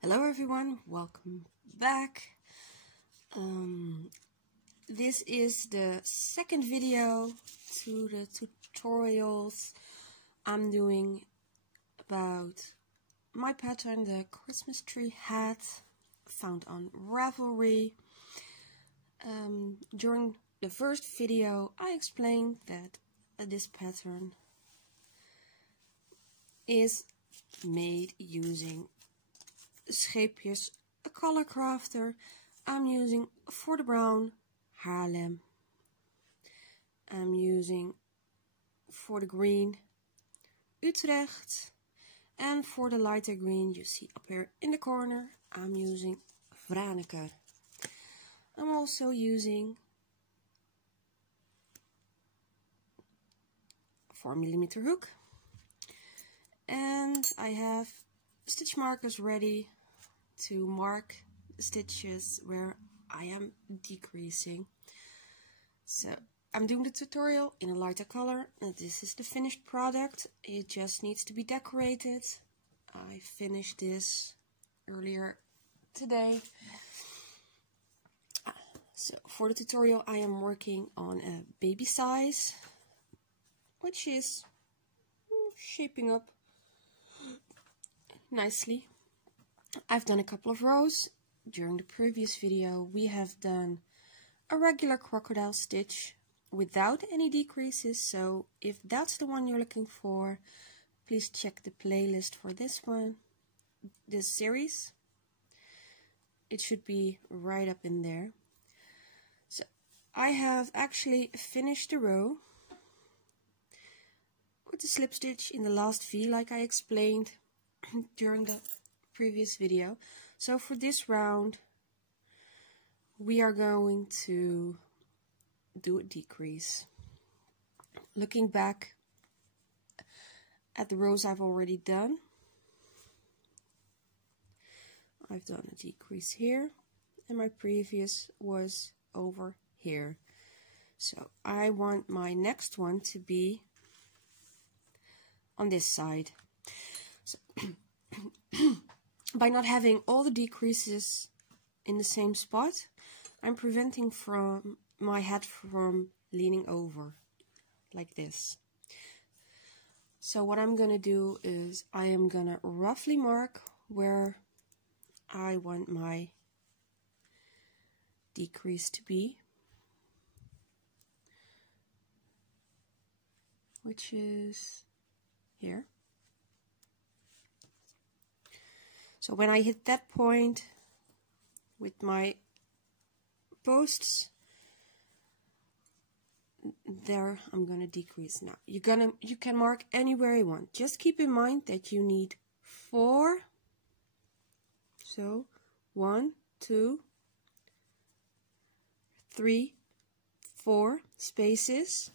Hello everyone, welcome back. This is the second video to the tutorials I'm doing about my pattern, the Christmas tree hat found on Ravelry. During the first video I explained that this pattern is made using scheepjes, a color crafter. I'm using for the brown Haarlem. I'm using for the green Utrecht, and for the lighter green you see up here in the corner I'm using Franeker. I'm also using 4mm hook, and I have stitch markers ready to mark the stitches where I am decreasing. So I'm doing the tutorial in a lighter color, and this is the finished product. It just needs to be decorated. I finished this earlier today. So for the tutorial I am working on a baby size, which is shaping up nicely. I've done a couple of rows. During the previous video we have done a regular crocodile stitch without any decreases, so if that's the one you're looking for, please check the playlist for this one, this series. It should be right up in there. So I have actually finished the row with the slip stitch in the last V, like I explained during the previous video. So for this round we are going to do a decrease. Looking back at the rows I've already done, I've done a decrease here, and my previous was over here. So I want my next one to be on this side. So by not having all the decreases in the same spot, I'm preventing from my hat from leaning over like this. So what I'm gonna do is I am gonna roughly mark where I want my decrease to be, which is here. So when I hit that point with my posts, there I'm gonna decrease. Now you can mark anywhere you want. Just keep in mind that you need 4. So 1, 2, 3, 4 spaces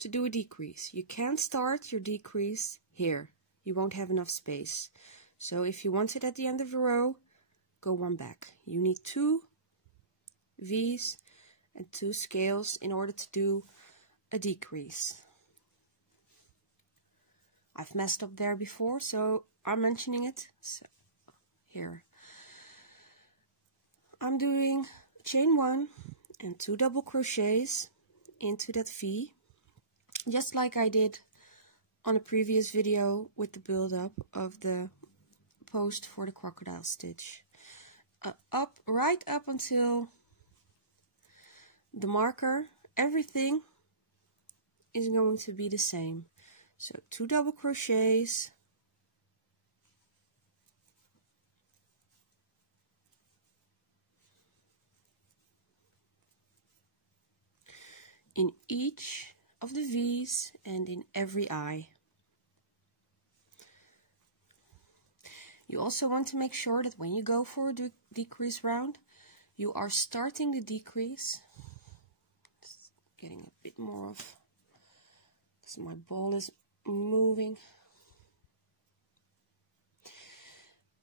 to do a decrease. You can't start your decrease here. You won't have enough space. So if you want it at the end of the row, go one back. You need 2 V's and 2 scales in order to do a decrease. I've messed up there before, so I'm mentioning it. So here I'm doing chain 1 and 2 double crochets into that V, just like I did on a previous video with the build-up of the post for the crocodile stitch. Right up until the marker, everything is going to be the same. So 2 double crochets, in each of the V's and in every eye. You also want to make sure that when you go for a decrease round, you are starting the decrease. Just getting a bit more of, because my ball is moving.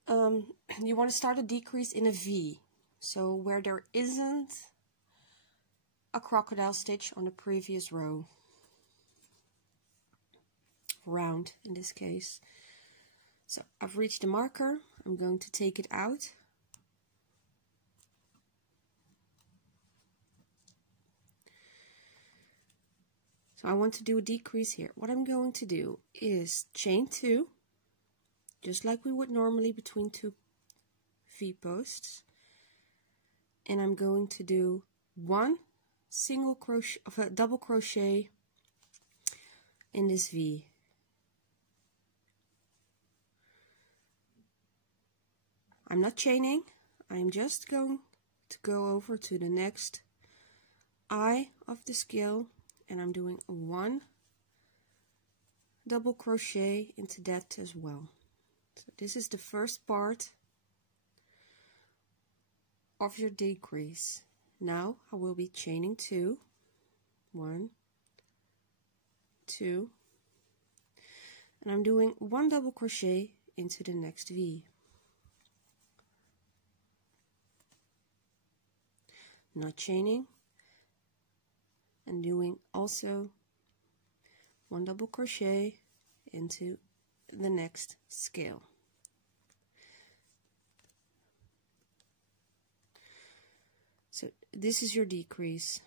You want to start a decrease in a V, so where there isn't a crocodile stitch on the previous round in this case. So I've reached the marker, I'm going to take it out. So I want to do a decrease here. What I'm going to do is chain 2, just like we would normally between 2 V-posts, and I'm going to do 1 single crochet of a double crochet in this V. I'm not chaining, I'm just going to go over to the next eye of the scale, and I'm doing 1 double crochet into that as well. So this is the first part of your decrease. Now I will be chaining 2, 1, 2, and I'm doing 1 double crochet into the next V. Not chaining, and doing also 1 double crochet into the next scale. So this is your decrease.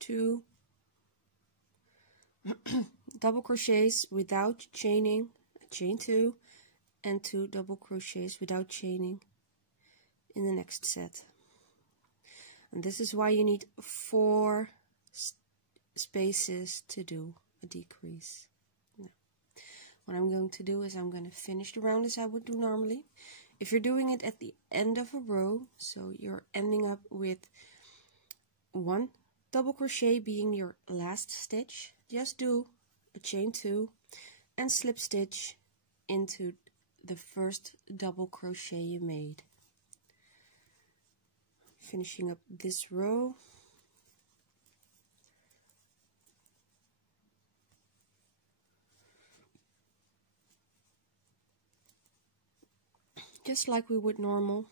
2 double crochets without chaining, chain 2, and 2 double crochets without chaining in the next set. And this is why you need 4 spaces to do a decrease. Now, what I'm going to do is I'm going to finish the round as I would do normally. If you're doing it at the end of a row, so you're ending up with 1 double crochet being your last stitch, just do a chain 2 and slip stitch into the first double crochet you made. Finishing up this row. Just like we would normal.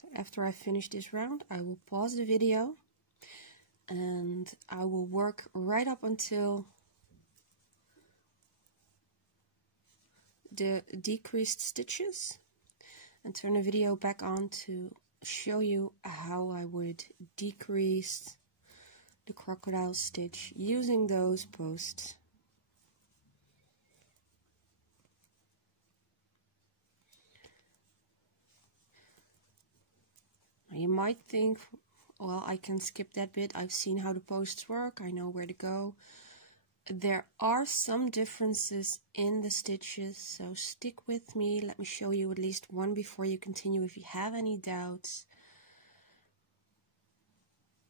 So after I finish this round, I will pause the video and I will work right up until the decreased stitches, and turn the video back on to show you how I would decrease the crocodile stitch using those posts. You might think, well, I can skip that bit. I've seen how the posts work. I know where to go. There are some differences in the stitches, so stick with me. Let me show you at least one before you continue if you have any doubts.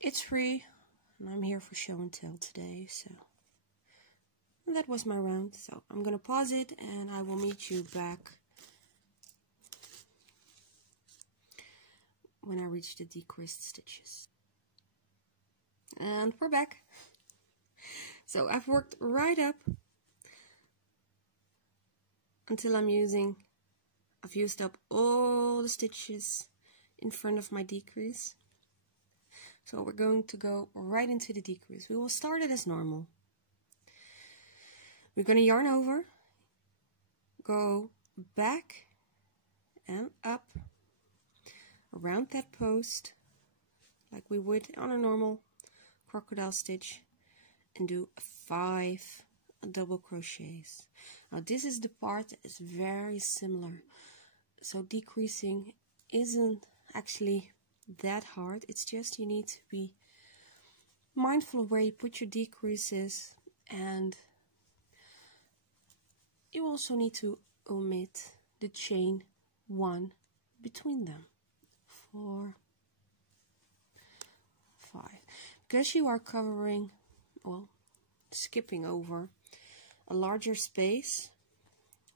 It's free, and I'm here for show and tell today, so that was my round. So I'm gonna pause it and I will meet you back when I reach the decreased stitches. And we're back. So I've worked right up until I've used up all the stitches in front of my decrease. So we're going to go right into the decrease. We will start it as normal. We're going to yarn over, go back and up around that post like we would on a normal crocodile stitch, and do 5 double crochets. Now this is the part that is very similar, so decreasing isn't actually that hard. It's just you need to be mindful of where you put your decreases, and you also need to omit the chain 1 between them. 4, 5, because you are covering, well, skipping over a larger space.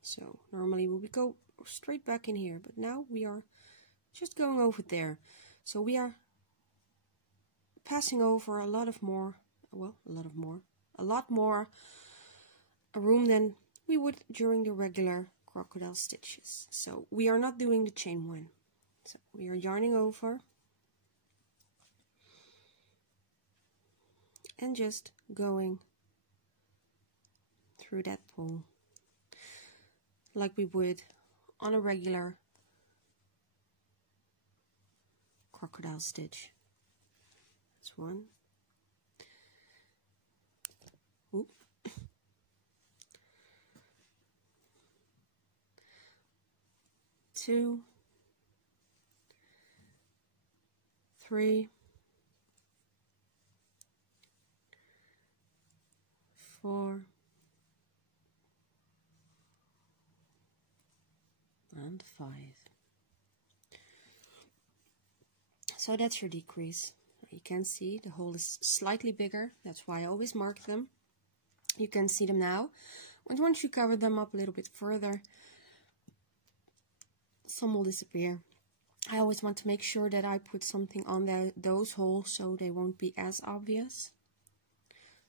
So normally we would go straight back in here, but now we are just going over there. So we are passing over a lot more room than we would during the regular crocodile stitches. So we are not doing the chain 1. So we are yarning over and just going through that pole like we would on a regular crocodile stitch. That's 1. Oop. 2, 3, 4, and 5. So that's your decrease. You can see the hole is slightly bigger. That's why I always mark them. You can see them now. And once you cover them up a little bit further, some will disappear. I always want to make sure that I put something on those holes so they won't be as obvious.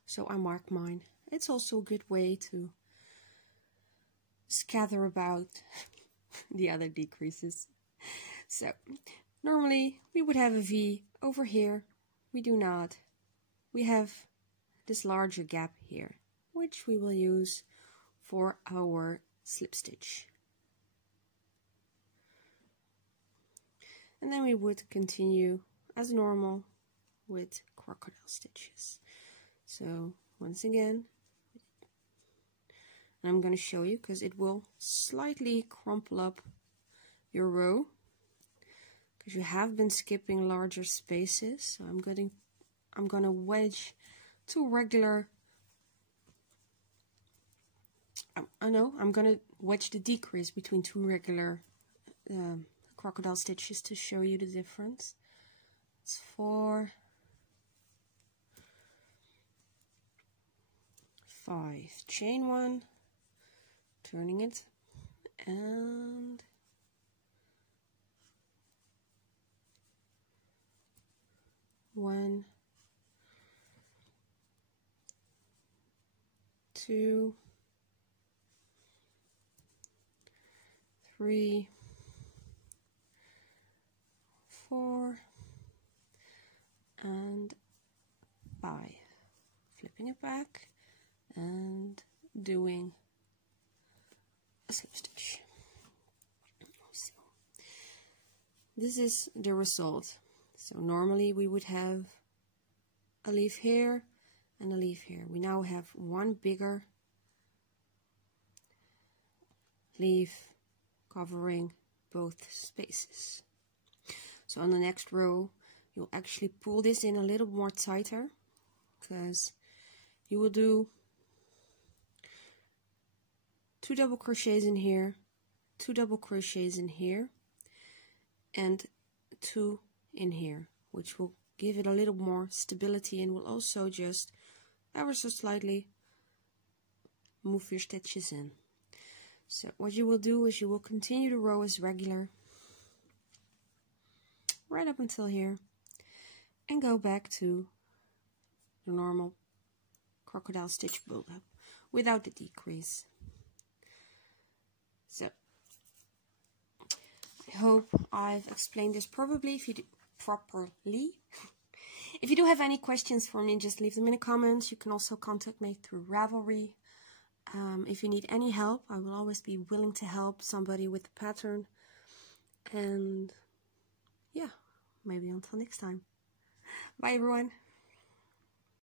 So I mark mine. It's also a good way to scatter about the other decreases. So normally we would have a V over here. We do not. We have this larger gap here, which we will use for our slip stitch. And then we would continue as normal with crocodile stitches. So once again, and I'm going to show you because it will slightly crumple up your row because you have been skipping larger spaces. So I'm going to wedge 2 regular. I'm going to wedge the decrease between 2 regular crocodile stitches to show you the difference. It's 4, 5, chain 1, turning it, and 1, 2, 3, 4, and 5. Flipping it back and doing a slip stitch. So this is the result. So normally we would have a leaf here and a leaf here. We now have one bigger leaf covering both spaces. So on the next row you'll actually pull this in a little more tighter because you will do 2 double crochets in here, 2 double crochets in here, and 2 in here, which will give it a little more stability and will also just ever so slightly move your stitches in. So what you will do is you will continue the row as regular right up until here and go back to the normal crocodile stitch build-up without the decrease. So I hope I've explained this properly. If you do have any questions for me, just leave them in the comments. You can also contact me through Ravelry. If you need any help, I will always be willing to help somebody with the pattern. And yeah, maybe until next time. Bye everyone.